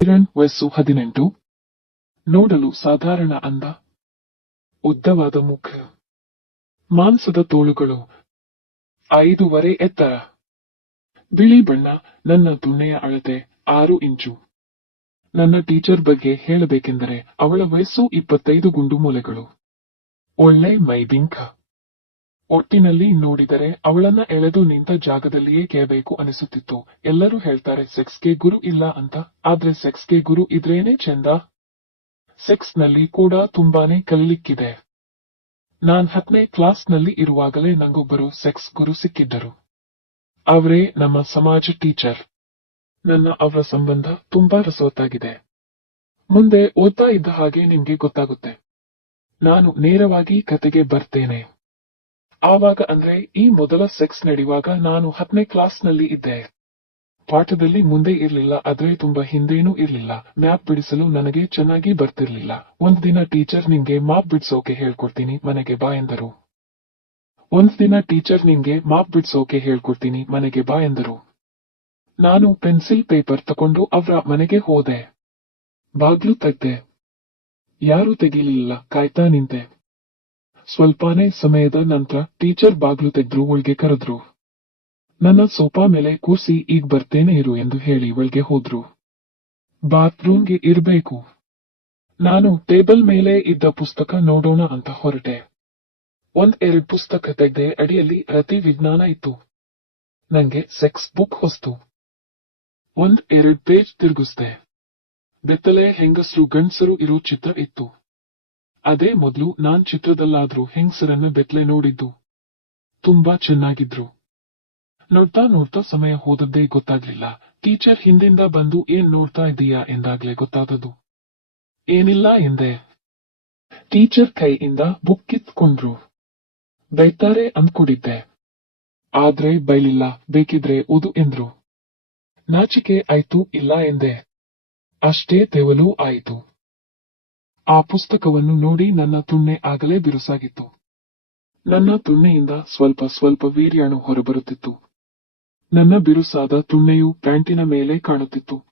ಕಿರಣ್ ವಯಸ್ಸು ಹದಿನೆಂಟು. ನೋಡಲು ಸಾಧಾರಣ ಅಂದ. ಉದ್ದವಾದ ಮುಖ. ಮಾಂಸದ ತೋಳುಗಳು. ಐದೂವರೆ ಎತ್ತರ. ಬಿಳಿ ಬಣ್ಣ, ನನ್ನ ದುಣ್ಣೆಯ ಅಳತೆ, ಆರು ಇಂಚು. ನನ್ನ ಟೀಚರ್ ಬಗ್ಗೆ ಹೇಳಬೇಕೆಂದರೆ ಅವಳ ವಯಸ್ಸು ಇಪ್ಪತ್ತೈದು ಗುಂಡು ಮೂಲೆಗಳು. ಒಳ್ಳೆ ಮೈಬಿಂಕ. ಒಟ್ಟಿನಲ್ಲಿ ನೋಡಿದರೆ ಅವಳನ್ನ ಎಳೆದು ನಿಂತ ಜಾಗದಲ್ಲಿಯೇ ಕೇಳಬೇಕು ಅನಿಸುತ್ತಿತ್ತು. ಎಲ್ಲರೂ ಹೇಳ್ತಾರೆ, ಸೆಕ್ಸ್ಗೆ ಗುರು ಇಲ್ಲ ಅಂತ. ಆದ್ರೆ ಸೆಕ್ಸ್ಗೆ ಗುರು ಇದ್ರೇನೆ ಚೆಂದ. ಸೆಕ್ಸ್ನಲ್ಲಿ ಕೂಡ ತುಂಬಾನೇ ಕಲಿಲಿಕ್ಕಿದೆ. ನಾನ್ ಹತ್ತನೇ ಕ್ಲಾಸ್ನಲ್ಲಿ ಇರುವಾಗಲೇ ನಂಗೊಬ್ಬರು ಸೆಕ್ಸ್ ಗುರು ಸಿಕ್ಕಿದ್ದರು. ಅವರೇ ನಮ್ಮ ಸಮಾಜ ಟೀಚರ್. ನನ್ನ ಅವರ ಸಂಬಂಧ ತುಂಬಾ ರಸವತ್ತಾಗಿದೆ. ಮುಂದೆ ಓದ್ತಾ ಇದ್ದ ಹಾಗೆ ನಿಮ್ಗೆ ಗೊತ್ತಾಗುತ್ತೆ. ನಾನು ನೇರವಾಗಿ ಕತೆಗೆ ಬರ್ತೇನೆ. ಆವಾಗ ಅಂದ್ರೆ ಈ ಮೊದಲ ಸೆಕ್ಸ್ ನಡೆಯುವಾಗ ನಾನು ಹತ್ತನೇ ಕ್ಲಾಸ್ನಲ್ಲಿ ಇದ್ದೆ. ಪಾಠದಲ್ಲಿ ಮುಂದೆ ಇರ್ಲಿಲ್ಲ, ಆದ್ರೆ ತುಂಬಾ ಹಿಂದೇನೂ ಇರ್ಲಿಲ್ಲ. ಮ್ಯಾಪ್ ಬಿಡಿಸಲು ನನಗೆ ಚೆನ್ನಾಗಿ ಬರ್ತಿರ್ಲಿಲ್ಲ. ಒಂದ್ ದಿನ ಟೀಚರ್ ನಿಮ್ಗೆ ಮಾಪ್ ಬಿಡ್ಸೋಕೆ ಹೇಳ್ಕೊಡ್ತೀನಿ, ಮನೆಗೆ ಬಾ ಎಂದರು. ಒಂದ್ ದಿನ ಟೀಚರ್ ನಿಮ್ಗೆ ಮಾಪ್ ಬಿಡ್ಸೋಕೆ ಹೇಳ್ಕೊಡ್ತೀನಿ, ಮನೆಗೆ ಬಾ ಎಂದರು. ನಾನು ಪೆನ್ಸಿಲ್ ಪೇಪರ್ ತಕೊಂಡು ಅವರ ಮನೆಗೆ ಹೋದೆ. ಬಾಗ್ಲು ತೆಗ್ದೆ. ಯಾರೂ ತೆಗೀಲಿಲ್ಲ, ಕಾಯ್ತಾ ನಿಂತೆ. ಸ್ವಲ್ಪನೇ ಸಮಯದ ನಂತರ ಟೀಚರ್ ಬಾಗ್ಲು ತೆಗೆದ್ರು, ಒಳಗೆ ಕರೆದ್ರು. ನನ್ನ ಸೋಫಾ ಮೇಲೆ ಕೂರ್ಸಿ, ಈಗ ಬರ್ತೇನೆ ಇರು ಎಂದು ಹೇಳಿ ಒಳಗೆ ಹೋದ್ರು. ಬಾತ್ರೂಮ್ಗೆ ಇರಬೇಕು. ನಾನು ಟೇಬಲ್ ಮೇಲೆ ಇದ್ದ ಪುಸ್ತಕ ನೋಡೋಣ ಅಂತ ಹೊರಟೆ. ಒಂದ್ ಎರಡ್ ಪುಸ್ತಕ ತೆಗೆದೆ ಅಡಿಯಲ್ಲಿ ರತಿ ವಿಜ್ಞಾನ ಇತ್ತು. ನಂಗೆ ಸೆಕ್ಸ್ ಬುಕ್ ಹೊಸ್ತು. ಒಂದ್ ಎರಡ್ ಪೇಜ್ ತಿರುಗಿಸ್ದೆ. ಬೆತ್ತಲೆ, ಹೆಂಗಸರು, ಗಂಡಸರು ಇರೋ ಚಿತ್ರ ಇತ್ತು. ಅದೇ ಮೊದ್ಲು ನಾನ್ ಚಿತ್ರದಲ್ಲಾದ್ರೂ ಹೆಂಗಸರನ್ನ ಬೆತ್ತಲೆ ನೋಡಿದ್ದು. ತುಂಬಾ ಚೆನ್ನಾಗಿದ್ರು. ನೋಡ್ತಾ ನೋಡ್ತಾ ಸಮಯ ಹೋದದ್ದೇ ಗೊತ್ತಾಗ್ಲಿಲ್ಲ. ಟೀಚರ್ ಹಿಂದಿಂದ ಬಂದು ಏನ್ ನೋಡ್ತಾ ಇದ್ದೀಯಾ ಎಂದಾಗ್ಲೇ ಗೊತ್ತಾದದು ಏನಿಲ್ಲ ಎಂದೆ. ಟೀಚರ್ ಕೈಯಿಂದ ಬುಕ್ ಕಿತ್ಕೊಂಡ್ರು. ಬೈತಾರೆ ಅಂದ್ಕೊಂಡಿದ್ದೆ. ಆದ್ರೆ ಬೈಲಿಲ್ಲ, ಬೇಕಿದ್ರೆ ಓದು ಎಂದ್ರು. ನಾಚಿಕೆ ಆಯ್ತು ಇಲ್ಲ ಎಂದೆ. ಅಷ್ಟೇ ತೆವಲು ಆಯಿತು. ಆ ಪುಸ್ತಕವನ್ನು ನೋಡಿ ನನ್ನ ತುಣ್ಣೆ ಆಗಲೇ ಬಿರುಸಾಗಿತ್ತು. ನನ್ನ ತುಣ್ಣೆಯಿಂದ ಸ್ವಲ್ಪ ಸ್ವಲ್ಪ ವೀರ್ಯಾಣು ಹೊರಬರುತ್ತಿತ್ತು. ನನ್ನ ಬಿರುಸಾದ ತುಣ್ಣೆಯು ಪ್ಯಾಂಟಿನ ಮೇಲೆ ಕಾಣುತ್ತಿತ್ತು.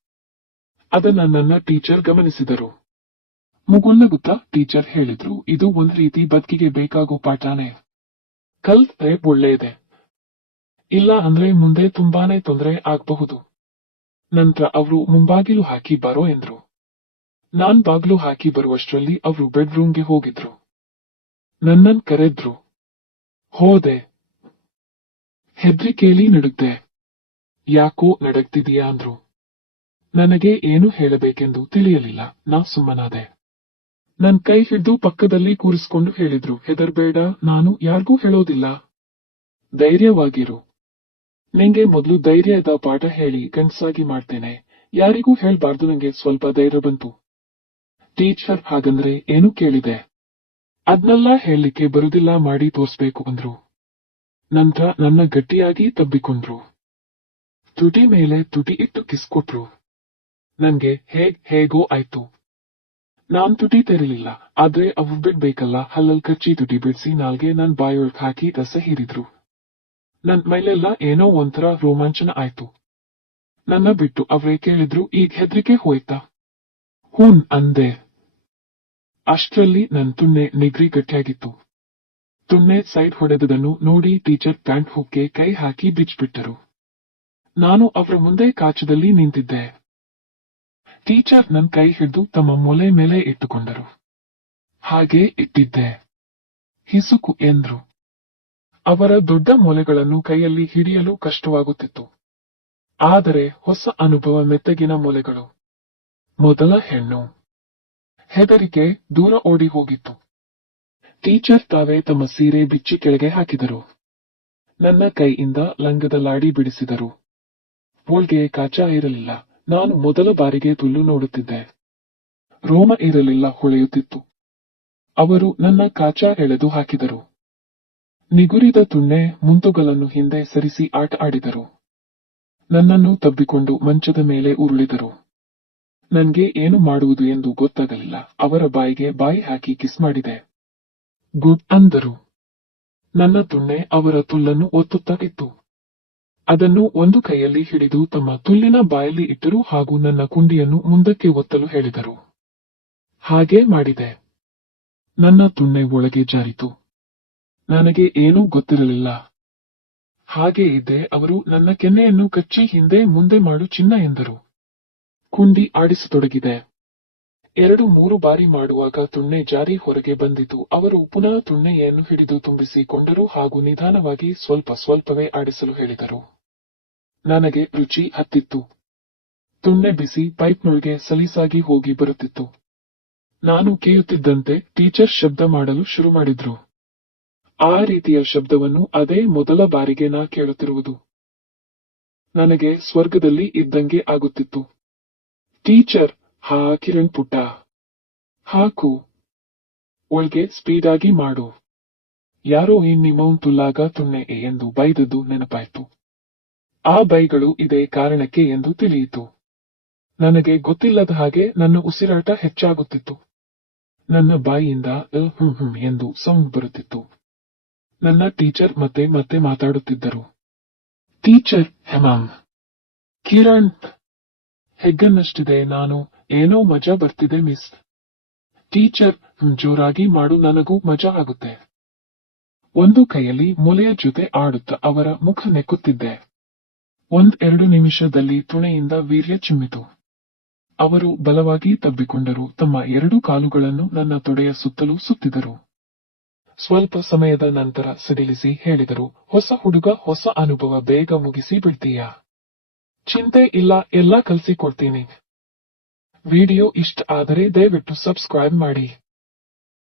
ಅದನ್ನ ನನ್ನ ಟೀಚರ್ ಗಮನಿಸಿದರು. ಮುಗುಳ್ನಗುತ್ತಾ ಟೀಚರ್ ಹೇಳಿದ್ರು, ಇದು ಒಂದ್ ರೀತಿ ಬದುಕಿಗೆ ಬೇಕಾಗೋ ಪಾಠಾನೇ. ಕಲ್ತ್ರೆ ಒಳ್ಳೆಯದೆ. ಇಲ್ಲ ಅಂದ್ರೆ ಮುಂದೆ ತುಂಬಾನೇ ತೊಂದರೆ ಆಗಬಹುದು. ನಂತರ ಅವರು ಮುಂಬಾಗಿಲು ಹಾಕಿ ಬರೋ ಎಂದ್ರು. ನಾನ್ ಬಾಗ್ಲು ಹಾಕಿ ಬರುವಷ್ಟರಲ್ಲಿ ಅವರು ಬೆಡ್ರೂಮ್ಗೆ ಹೋಗಿದ್ರು. ನನ್ನನ್ ಕರೆದ್ರು. ಹೋದೆ. ಹೆದ್ರಿಕೇಲಿ ನಡುಗ್ದೆ. ಯಾಕೋ ನಡಗ್ತಿದೀಯಾ ಅಂದ್ರು. ನನಗೆ ಏನು ಹೇಳಬೇಕೆಂದು ತಿಳಿಯಲಿಲ್ಲ. ನಾ ಸುಮ್ಮನಾದೆ. ನನ್ ಕೈ ಹಿಡ್ದು ಪಕ್ಕದಲ್ಲಿ ಕೂರಿಸ್ಕೊಂಡು ಹೇಳಿದ್ರು. ಹೆದರ್ಬೇಡ, ನಾನು ಯಾರಿಗೂ ಹೇಳೋದಿಲ್ಲ. ಧೈರ್ಯವಾಗಿರು. ನಿಂಗೆ ಮೊದಲು ಧೈರ್ಯದ ಪಾಠ ಹೇಳಿ ಗಂಡ್ಸಾಗಿ ಮಾಡ್ತೇನೆ. ಯಾರಿಗೂ ಹೇಳ್ಬಾರ್ದು, ನಂಗೆ ಸ್ವಲ್ಪ ಧೈರ್ಯ ಬಂತು. ಟೀಚರ್ ಹಾಗಂದ್ರೆ ಏನು ಕೇಳಿದೆ? ಅದ್ನೆಲ್ಲ ಹೇಳಲಿಕ್ಕೆ ಬರುದಿಲ್ಲ ಮಾಡಿ ತೋರ್ಸ್ಬೇಕು ಅಂದ್ರು. ನಂತರ ನನ್ನ ಗಟ್ಟಿಯಾಗಿ ತಬ್ಬಿಕೊಂಡ್ರು. ತುಟಿ ಮೇಲೆ ತುಟಿ ಇಟ್ಟು ಕಿಸ್ ಕೊಟ್ರು. ನನ್ಗೆ ಹೇಗ್ ಹೇಗೋ ಆಯ್ತು. ನಾನ್ ತುಟಿ ತೆರಲಿಲ್ಲ, ಆದ್ರೆ ಅವು ಬಿಡ್ಬೇಕಲ್ಲ, ಹಲ್ಲಲ್ ಕಚ್ಚಿ ತುಟಿ ಬಿಡಿಸಿ ನಾಲ್ಗೆ ನನ್ ಬಾಯೊಳಗ್ ಹಾಕಿ ರಸ ಹೀರಿದ್ರು ನನ್ ಮೈಲೆಲ್ಲ ಏನೋ ಒಂಥರ ರೋಮಾಂಚನ ಆಯ್ತು. ನನ್ನ ಬಿಟ್ಟು ಅವ್ರೇ ಕೇಳಿದ್ರು, ಈಗ ಹೆದ್ರಿಕೆ ಹೋಯ್ತಾ? ಹೂನ್ ಅಂದೆ. ಅಷ್ಟ್ರಲ್ಲಿ ನನ್ ತುಣ್ಣೆ ನಿಗ್ರಿ ಗಟ್ಟಿಯಾಗಿತ್ತು. ತುಣ್ಣೆ ಸೈಡ್ ಹೊಡೆದದನ್ನು ನೋಡಿ ಟೀಚರ್ ಪ್ಯಾಂಟ್ ಹುಕ್ಕೆ ಕೈ ಹಾಕಿ ಬಿಚ್ಚಿಬಿಟ್ಟರು. ನಾನು ಅವರ ಮುಂದೆ ಕಾಚದಲ್ಲಿ ನಿಂತಿದ್ದೆ. ಟೀಚರ್ ನನ್ ಕೈ ಹಿಡಿದು ತಮ್ಮ ಮೊಲೆ ಮೇಲೆ ಇಟ್ಟುಕೊಂಡರು. ಹಾಗೆ ಇಟ್ಟಿದ್ದೆ. ಹಿಸುಕು ಎಂದ್ರು. ಅವರ ದೊಡ್ಡ ಮೊಲೆಗಳನ್ನು ಕೈಯಲ್ಲಿ ಹಿಡಿಯಲು ಕಷ್ಟವಾಗುತ್ತಿತ್ತು. ಆದರೆ ಹೊಸ ಅನುಭವ ಮೆತ್ತಗಿನ ಮೊಲೆಗಳು. ಮೊದಲ ಹೆಣ್ಣು. ಹೆದರಿಕೆ ದೂರ ಓಡಿ ಹೋಗಿತ್ತು. ಟೀಚರ್ ತಾವೇ ತಮ್ಮ ಸೀರೆ ಬಿಚ್ಚಿ ಕೆಳಗೆ ಹಾಕಿದರು. ನನ್ನ ಕೈಯಿಂದ ಲಂಗದ ಲಾಡಿ ಬಿಡಿಸಿದರು. ಪೋಲ್ಗೆ ಕಾಚ ಇರಲಿಲ್ಲ. ನಾನು ಮೊದಲ ಬಾರಿಗೆ ತುಲ್ಲು ನೋಡುತ್ತಿದ್ದೆ. ರೋಮ ಇರಲಿಲ್ಲ ಹೊಳೆಯುತ್ತಿತ್ತು. ಅವರು ನನ್ನ ಕಾಚ ಎಳೆದು ಹಾಕಿದರು. ನಿಗುರಿದ ತುಣ್ಣೆ ಮುಂತುಗಳನ್ನು ಹಿಂದೆ ಸರಿಸಿ ಆಟ ಆಡಿದರು. ನನ್ನನ್ನು ತಬ್ಬಿಕೊಂಡು ಮಂಚದ ಮೇಲೆ ಉರುಳಿದರು. ನನ್ಗೆ ಏನು ಮಾಡುವುದು ಎಂದು ಗೊತ್ತಾಗಲಿಲ್ಲ. ಅವರ ಬಾಯಿಗೆ ಬಾಯಿ ಹಾಕಿ ಕಿಸ್ ಮಾಡಿದೆ. ಗುಡ್ ಅಂದರು. ನನ್ನ ತುಣ್ಣೆ ಅವರ ತುಲ್ಲನ್ನು ಒತ್ತುತ್ತಾ ಇತ್ತು. ಅದನ್ನು ಒಂದು ಕೈಯಲ್ಲಿ ಹಿಡಿದು ತಮ್ಮ ತುಲ್ಲಿನ ಬಾಯಲ್ಲಿ ಇಟ್ಟರು ಹಾಗೂ ನನ್ನ ಕುಂಡಿಯನ್ನು ಮುಂದಕ್ಕೆ ಒತ್ತಲು ಹೇಳಿದರು. ಹಾಗೇ ಮಾಡಿದೆ. ನನ್ನ ತುಣ್ಣೆ ಒಳಗೆ ಜಾರಿತು. ನನಗೆ ಏನೂ ಗೊತ್ತಿರಲಿಲ್ಲ. ಹಾಗೆ ಇದ್ದೆ ಅವರು ನನ್ನ ಕೆನ್ನೆಯನ್ನು ಕಚ್ಚಿ ಹಿಂದೆ ಮುಂದೆ ಮಾಡು ಚಿನ್ನ ಎಂದರು. ಕುಂಡಿ ಆಡಿಸತೊಡಗಿದೆ. ಎರಡು ಮೂರು ಬಾರಿ ಮಾಡುವಾಗ ತುಣ್ಣೆ ಜಾರಿ ಹೊರಗೆ ಬಂದಿತು. ಅವರು ಪುನಃ ತುಣ್ಣೆಯನ್ನು ಹಿಡಿದು ತುಂಬಿಸಿಕೊಂಡರು ಹಾಗೂ ನಿಧಾನವಾಗಿ ಸ್ವಲ್ಪ ಸ್ವಲ್ಪವೇ ಆಡಿಸಲು ಹೇಳಿದರು. ನನಗೆ ರುಚಿ ಹತ್ತಿತ್ತು. ತುಣ್ಣೆ ಬಿಸಿ ಪೈಪ್ನೊಳಗೆ ಸಲೀಸಾಗಿ ಹೋಗಿ ಬರುತ್ತಿತ್ತು. ನಾನು ಕೇಳುತ್ತಿದ್ದಂತೆ ಟೀಚರ್ ಶಬ್ದ ಮಾಡಲು ಶುರು ಮಾಡಿದ್ರು. ಆ ರೀತಿಯ ಶಬ್ದವನ್ನು ಅದೇ ಮೊದಲ ಬಾರಿಗೆ ನಾ ಕೇಳುತ್ತಿರುವುದು. ನನಗೆ ಸ್ವರ್ಗದಲ್ಲಿ ಇದ್ದಂಗೆ ಆಗುತ್ತಿತ್ತು. ಟೀಚರ್, ಹಾ, ಕಿರಣ್ ಪುಟ್ಟ. ಹಾಕು. ಒಳ್ಗೆ ಸ್ಪೀಡಾಗಿ ಮಾಡು. ಯಾರೋ ನಿಮ್ಮವನ್ ತುಲ್ಲಾಗ ತುಣ್ಣೆ ಎಂದು ಬೈದದ್ದು ನೆನಪಾಯ್ತು. ಆ ಬೈಗಳು ಇದೇ ಕಾರಣಕ್ಕೆ ಎಂದು ತಿಳಿಯಿತು. ನನಗೆ ಗೊತ್ತಿಲ್ಲದ ಹಾಗೆ ನನ್ನ ಉಸಿರಾಟ ಹೆಚ್ಚಾಗುತ್ತಿತ್ತು. ನನ್ನ ಬಾಯಿಯಿಂದ ಹ್ಮ್ ಹ್ಮ್ ಎಂದು ಸೌಂಡ್ ಬರುತ್ತಿತ್ತು. ನನ್ನ ಟೀಚರ್ ಮತ್ತೆ ಮತ್ತೆ ಮಾತಾಡುತ್ತಿದ್ದರು. ಟೀಚರ್ ಹೆಮಾಮ್ ಕಿರಣ್ ಹೆಗ್ಗನ್ನಷ್ಟಿದೆ ನಾನು. ಏನೋ ಮಜಾ ಬರ್ತಿದೆ, ಮಿಸ್. ಟೀಚರ್ ಜೋರಾಗಿ ಮಾಡು, ನನಗೂ ಮಜಾ ಆಗುತ್ತೆ. ಒಂದು ಕೈಯಲ್ಲಿ ಮೊಲೆಯ ಜೊತೆ ಆಡುತ್ತ ಅವರ ಮುಖ ನೆಕ್ಕುತ್ತಿದ್ದೆ. ಒಂದ್ ಎರಡು ನಿಮಿಷದಲ್ಲಿ ತುಣೆಯಿಂದ ವೀರ್ಯ ಚಿಮ್ಮಿತು. ಅವರು ಬಲವಾಗಿ ತಬ್ಬಿಕೊಂಡರು, ತಮ್ಮ ಎರಡು ಕಾಲುಗಳನ್ನು ನನ್ನ ತೊಡೆಯ ಸುತ್ತಲೂ ಸುತ್ತಿದರು. ಸ್ವಲ್ಪ ಸಮಯದ ನಂತರ ಸಿಡಿಲಿಸಿ ಹೇಳಿದರು, ಹೊಸ ಹುಡುಗ, ಹೊಸ ಅನುಭವ, ಬೇಗ ಮುಗಿಸಿ ಬಿಡ್ತೀಯಾ? ಚಿಂತೆ ಇಲ್ಲ ಎಲ್ಲ ಕಲ್ಸಿಕೊಡ್ತೀನಿ. ವಿಡಿಯೋ ಇಷ್ಟ ಆದರೆ ದಯವಿಟ್ಟು ಸಬ್ಸ್ಕ್ರೈಬ್ ಮಾಡಿ.